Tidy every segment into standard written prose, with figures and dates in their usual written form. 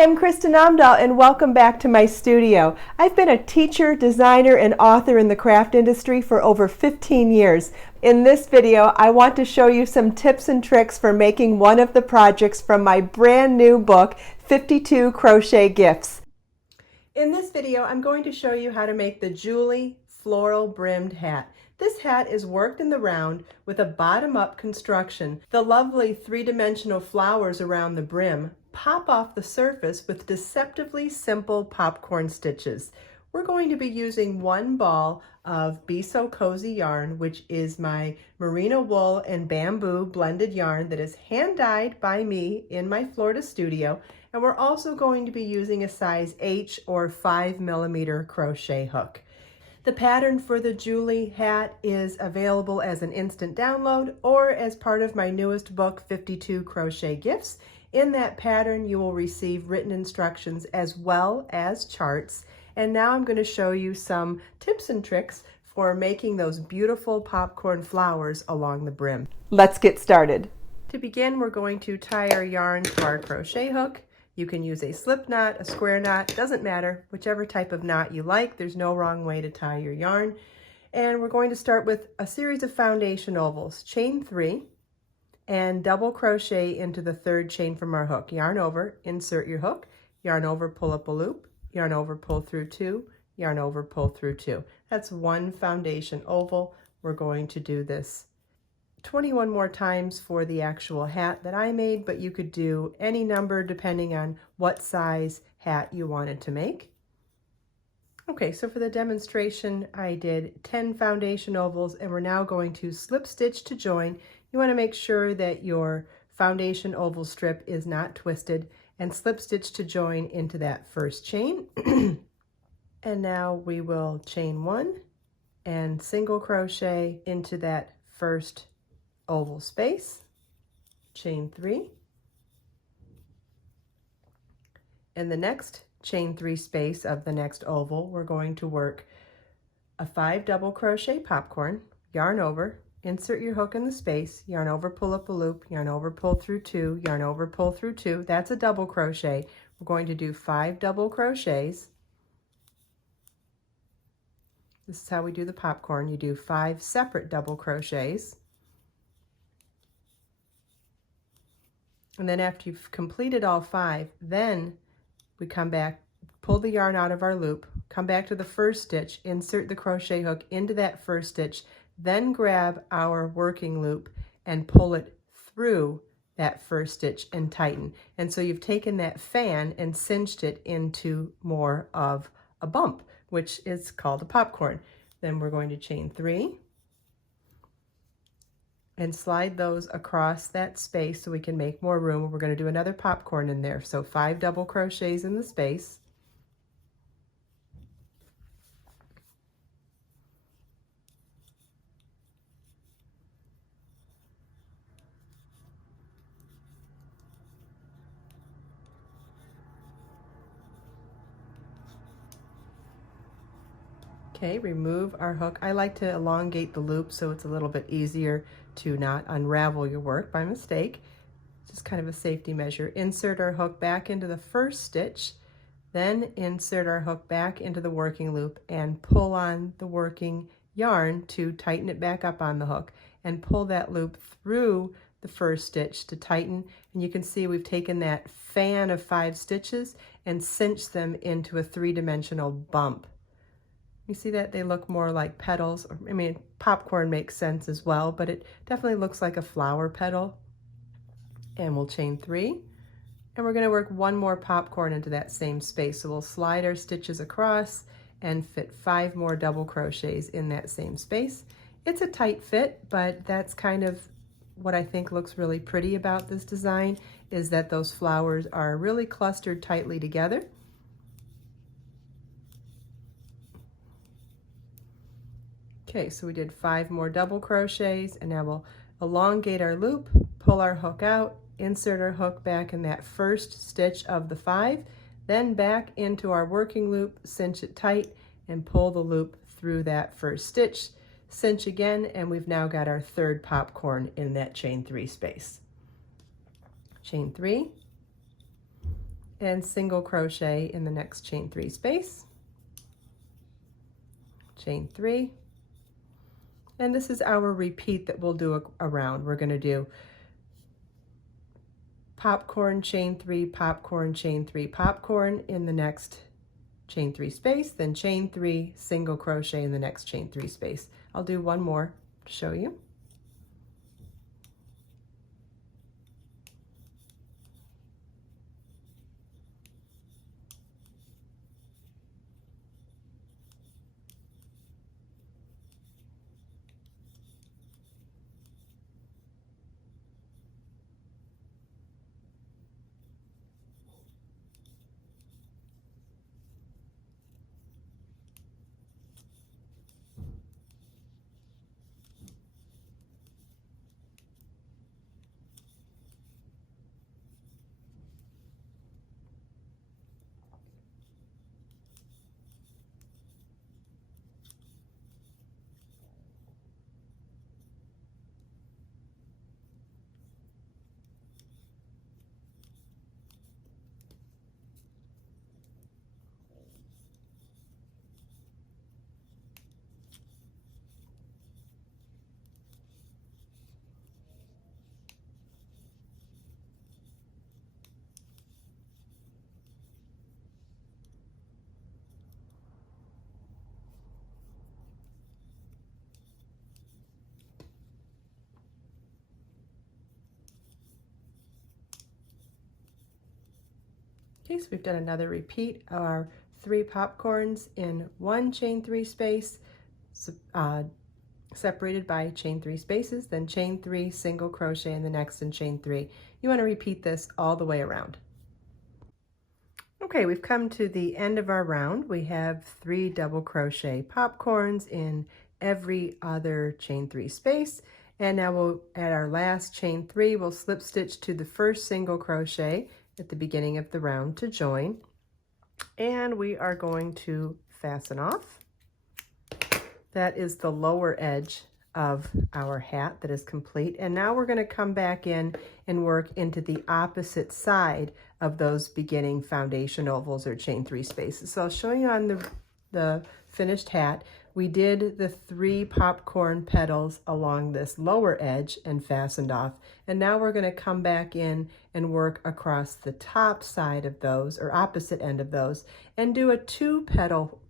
Hi, I'm Kristin Omdahl and welcome back to my studio. I've been a teacher, designer, and author in the craft industry for over 15 years. In this video, I want to show you some tips and tricks for making one of the projects from my brand new book, 52 Crochet Gifts. In this video, I'm going to show you how to make the Julie floral brimmed hat. This hat is worked in the round with a bottom-up construction. The lovely three-dimensional flowers around the brim pop off the surface with deceptively simple popcorn stitches. We're going to be using one ball of Be So Cozy yarn, which is my merino wool and bamboo blended yarn that is hand-dyed by me in my Florida studio. And we're also going to be using a size H or 5mm crochet hook. The pattern for the Julie hat is available as an instant download or as part of my newest book, 52 Crochet Gifts. In that pattern, you will receive written instructions as well as charts. And now I'm going to show you some tips and tricks for making those beautiful popcorn flowers along the brim. Let's get started. To begin, we're going to tie our yarn to our crochet hook. You can use a slip knot, a square knot, doesn't matter, whichever type of knot you like. There's no wrong way to tie your yarn. And we're going to start with a series of foundation ovals. Chain 3 and double crochet into the third chain from our hook. Yarn over, insert your hook, yarn over, pull up a loop, yarn over, pull through 2, yarn over, pull through 2. That's one foundation oval. We're going to do this 21 more times for the actual hat that I made, but you could do any number depending on what size hat you wanted to make. Okay, so for the demonstration, I did 10 foundation ovals, and we're now going to slip stitch to join. You want to make sure that your foundation oval strip is not twisted, and slip stitch to join into that first chain. And now we will chain 1 and single crochet into that first oval space, chain 3, and the next chain 3 space of the next oval, we're going to work a 5 double crochet popcorn, yarn over, insert your hook in the space, yarn over, pull up a loop, yarn over, pull through 2, yarn over, pull through 2. That's a double crochet. We're going to do 5 double crochets. This is how we do the popcorn. You do 5 separate double crochets. And then after you've completed all 5, then we come back, pull the yarn out of our loop, come back to the first stitch, insert the crochet hook into that first stitch, then grab our working loop and pull it through that first stitch and tighten. And so you've taken that fan and cinched it into more of a bump, which is called a popcorn. Then we're going to chain 3. And slide those across that space so we can make more room. We're going to do another popcorn in there. So 5 double crochets in the space. Okay, remove our hook. I like to elongate the loop so it's a little bit easier to not unravel your work by mistake. Just kind of a safety measure. Insert our hook back into the first stitch, then insert our hook back into the working loop and pull on the working yarn to tighten it back up on the hook, and pull that loop through the first stitch to tighten. And you can see we've taken that fan of 5 stitches and cinched them into a 3-dimensional bump. You see that they look more like petals. I mean, popcorn makes sense as well, but it definitely looks like a flower petal. And we'll chain 3, and we're going to work 1 more popcorn into that same space. So we'll slide our stitches across and fit 5 more double crochets in that same space. It's a tight fit, but that's kind of what I think looks really pretty about this design, is that those flowers are really clustered tightly together. Okay, so we did 5 more double crochets, and now we'll elongate our loop, pull our hook out, insert our hook back in that first stitch of the 5, then back into our working loop, cinch it tight, and pull the loop through that first stitch, cinch again, and we've now got our 3rd popcorn in that chain 3 space. Chain 3, and single crochet in the next chain 3 space, chain 3, and this is our repeat that we'll do around. We're going to do popcorn, chain 3, popcorn, chain 3, popcorn in the next chain 3 space, then chain 3, single crochet in the next chain 3 space. I'll do one more to show you. Okay, so we've done another repeat of our 3 popcorns in one chain 3 space, separated by chain 3 spaces, then chain 3, single crochet in the next and chain 3. You want to repeat this all the way around. Okay, we've come to the end of our round. We have 3 double crochet popcorns in every other chain 3 space, and now we'll, at our last chain 3, we'll slip stitch to the first single crochet at the beginning of the round to join, and we are going to fasten off. That is the lower edge of our hat that is complete, and now we're going to come back in and work into the opposite side of those beginning foundation ovals or chain 3 spaces. So I'll show you on the finished hat. We did the 3 popcorn petals along this lower edge and fastened off, and now we're going to come back in and work across the top side of those, or opposite end of those, and do a 2 petal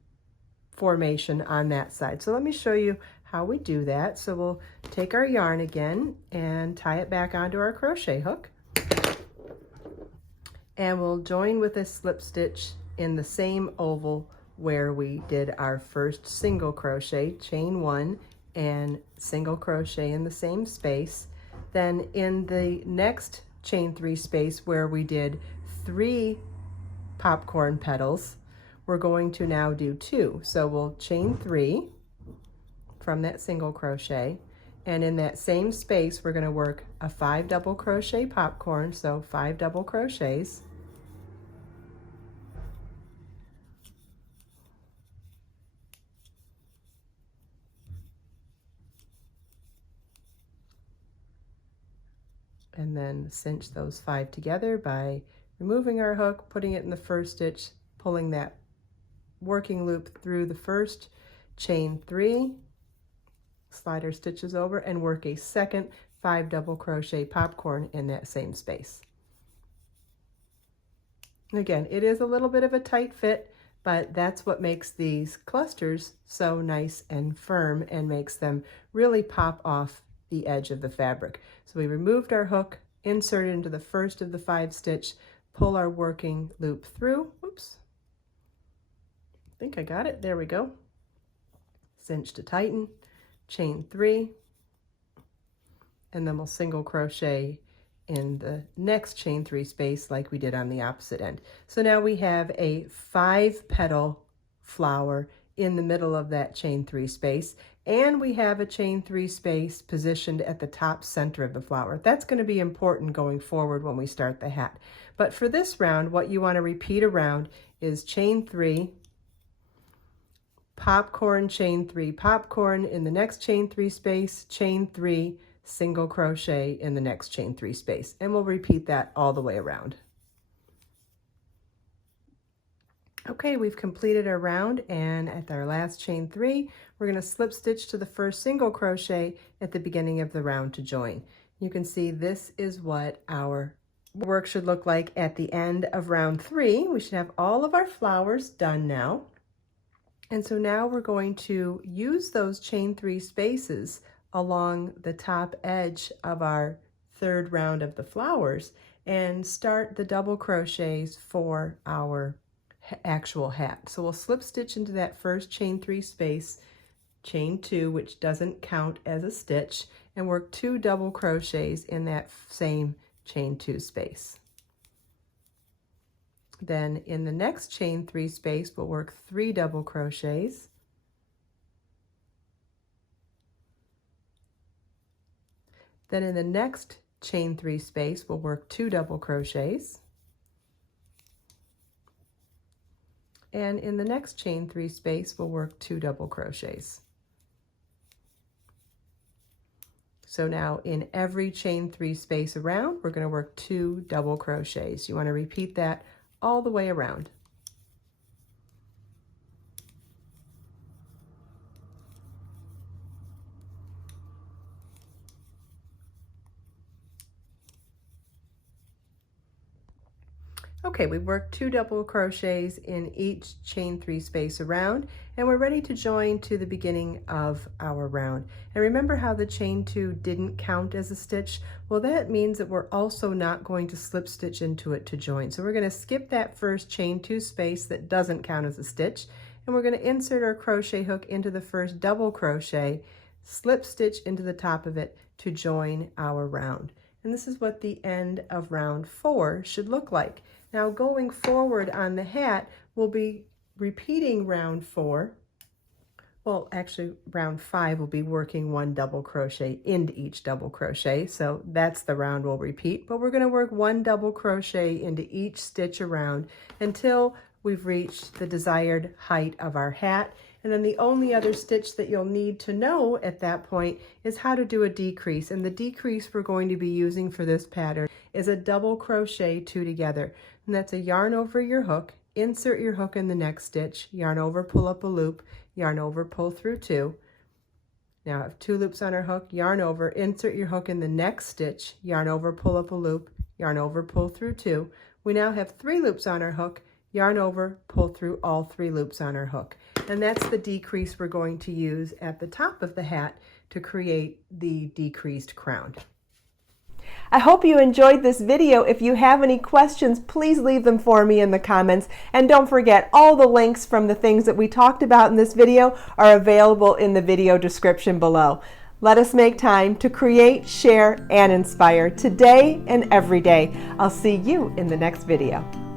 formation on that side. So let me show you how we do that. So we'll take our yarn again and tie it back onto our crochet hook, and we'll join with a slip stitch in the same oval where we did our first single crochet, chain 1 and single crochet in the same space. Then in the next chain 3 space where we did 3 popcorn petals, we're going to now do 2. So we'll chain 3 from that single crochet, and in that same space we're going to work a 5 double crochet popcorn, so 5 double crochets, and then cinch those 5 together by removing our hook, putting it in the first stitch, pulling that working loop through the first, chain 3, slide our stitches over, and work a second 5 double crochet popcorn in that same space. Again, it is a little bit of a tight fit, but that's what makes these clusters so nice and firm and makes them really pop off the edge of the fabric. So we removed our hook, inserted into the first of the 5 stitch, pull our working loop through. Oops, I think I got it. There we go. Cinch to tighten, chain 3, and then we'll single crochet in the next chain 3 space like we did on the opposite end. So now we have a 5 petal flower in the middle of that chain 3 space, and we have a chain 3 space positioned at the top center of the flower. That's going to be important going forward when we start the hat. But for this round, what you want to repeat around is chain 3, popcorn, chain 3, popcorn in the next chain 3 space, chain 3, single crochet in the next chain 3 space, and we'll repeat that all the way around. Okay, we've completed our round, and at our last chain 3, we're going to slip stitch to the first single crochet at the beginning of the round to join. You can see this is what our work should look like at the end of round 3. We should have all of our flowers done now. And so now we're going to use those chain 3 spaces along the top edge of our third round of the flowers and start the double crochets for our actual hat. So we'll slip stitch into that first chain 3 space, chain 2, which doesn't count as a stitch, and work 2 double crochets in that same chain 2 space. Then in the next chain 3 space, we'll work 3 double crochets. Then in the next chain 3 space, we'll work 2 double crochets. And in the next chain 3 space, we'll work 2 double crochets. So now in every chain 3 space around, we're going to work 2 double crochets. You want to repeat that all the way around. Okay, we've worked 2 double crochets in each chain 3 space around, and we're ready to join to the beginning of our round. And remember how the chain 2 didn't count as a stitch? Well, that means that we're also not going to slip stitch into it to join. So we're going to skip that first chain 2 space that doesn't count as a stitch, and we're going to insert our crochet hook into the first double crochet, slip stitch into the top of it to join our round. And this is what the end of round 4 should look like. Now going forward on the hat, we'll be repeating round 4. Well, actually round 5 will be working 1 double crochet into each double crochet. So that's the round we'll repeat, but we're going to work 1 double crochet into each stitch around until we've reached the desired height of our hat. And then the only other stitch that you'll need to know at that point is how to do a decrease. And the decrease we're going to be using for this pattern is a double crochet 2 together. And that's a yarn over your hook, insert your hook in the next stitch, yarn over, pull up a loop, yarn over, pull through 2. Now I have 2 loops on our hook, yarn over, insert your hook in the next stitch, yarn over, pull up a loop, yarn over, pull through 2. We now have 3 loops on our hook, yarn over, pull through all 3 loops on our hook. And that's the decrease we're going to use at the top of the hat to create the decreased crown. I hope you enjoyed this video. If you have any questions, please leave them for me in the comments. And don't forget, all the links from the things that we talked about in this video are available in the video description below. Let us make time to create, share, and inspire today and every day. I'll see you in the next video.